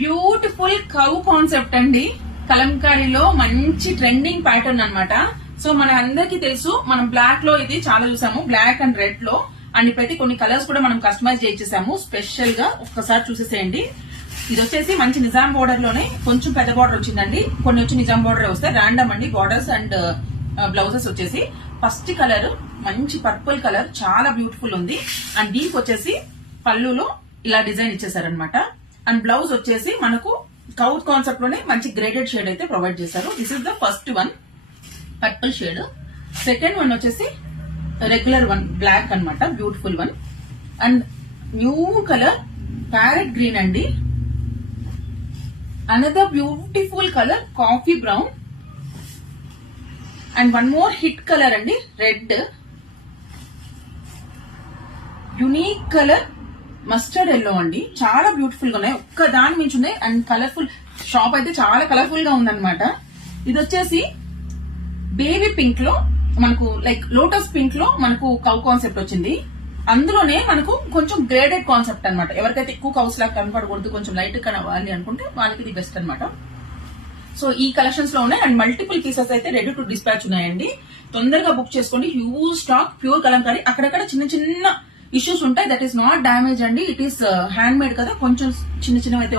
Beautiful cow concept అండి. కలంకారీలో మంచి trending pattern అన్నమాట. సో మన అందరికీ తెలుసు, మనం బ్లాక్ లో ఇది చాలా చూసాము, బ్లాక్ అండ్ రెడ్ లో. అండ్ ఇప్పుడైతే కొన్ని కలర్స్ కూడా మనం కస్టమైజ్ చేసేసాము స్పెషల్ గా. ఒక్కసారి చూసేసేయండి. ఇది వచ్చేసి మంచి నిజాం బోర్డర్ లోనే కొంచెం పెద్ద బోర్డర్ వచ్చిందండి, కొన్ని వచ్చి నిజాం బోర్డర్ వస్తాయి. ర్యాండమ్ అండి బోర్డర్స్ అండ్ బ్లౌజెస్ వచ్చేసి. ఫస్ట్ కలర్ మంచి పర్పుల్ కలర్, చాలా బ్యూటిఫుల్ ఉంది. అండ్ దీనికి వచ్చేసి పళ్ళులో ఇలా డిజైన్ ఇచ్చేసారనమాట. అండ్ బ్లౌజ్ వచ్చేసి మనకు కౌత్ కాన్సెప్ట్ లోనే మంచి గ్రేడెడ్ షేడ్ అయితే ప్రొవైడ్ చేశారు. This is the first one, purple shade. Second one వచ్చేసి రెగ్యులర్ వన్, బ్లాక్ అన్నమాట, beautiful one. And new colour parrot green అండి. Another beautiful colour coffee brown. And one more hit colour అండి, red. Unique colour mustard yellow అండి, చాలా beautiful గా ఉన్నాయి, ఒక్క దాని మించి ఉన్నాయి. అండ్ కలర్ఫుల్, షాప్ అయితే చాలా కలర్ఫుల్ గా ఉందన్నమాట. ఇది వచ్చేసి బేబీ పింక్ లో మనకు, లైక్ లోటస్ పింక్ లో మనకు కౌ కాన్సెప్ట్ వచ్చింది. అందులోనే మనకు కొంచెం గ్రేడెడ్ కాన్సెప్ట్ అన్నమాట. ఎవరికైతే ఎక్కువ కౌస్ లాగా కనపడకూడదు, కొంచెం లైట్ కనవాలి అనుకుంటే వాళ్ళకి ఇది బెస్ట్ అన్నమాట. సో ఈ కలెక్షన్స్ లో ఉన్నాయి. అండ్ మల్టిపుల్ పీసెస్ అయితే రెడీ టు డిస్పాచ్ ఉన్నాయండి. తొందరగా బుక్ చేసుకోండి. Huge stock, pure Kalamkari. అక్కడక్కడ చిన్న చిన్న ఇష్యూస్ ఉంటాయి, దట్ ఈస్ నాట్ డ్యామేజ్ అండి. ఇట్ ఈస్ హ్యాండ్ మేడ్ కదా, కొంచెం చిన్న చిన్నవి అయితే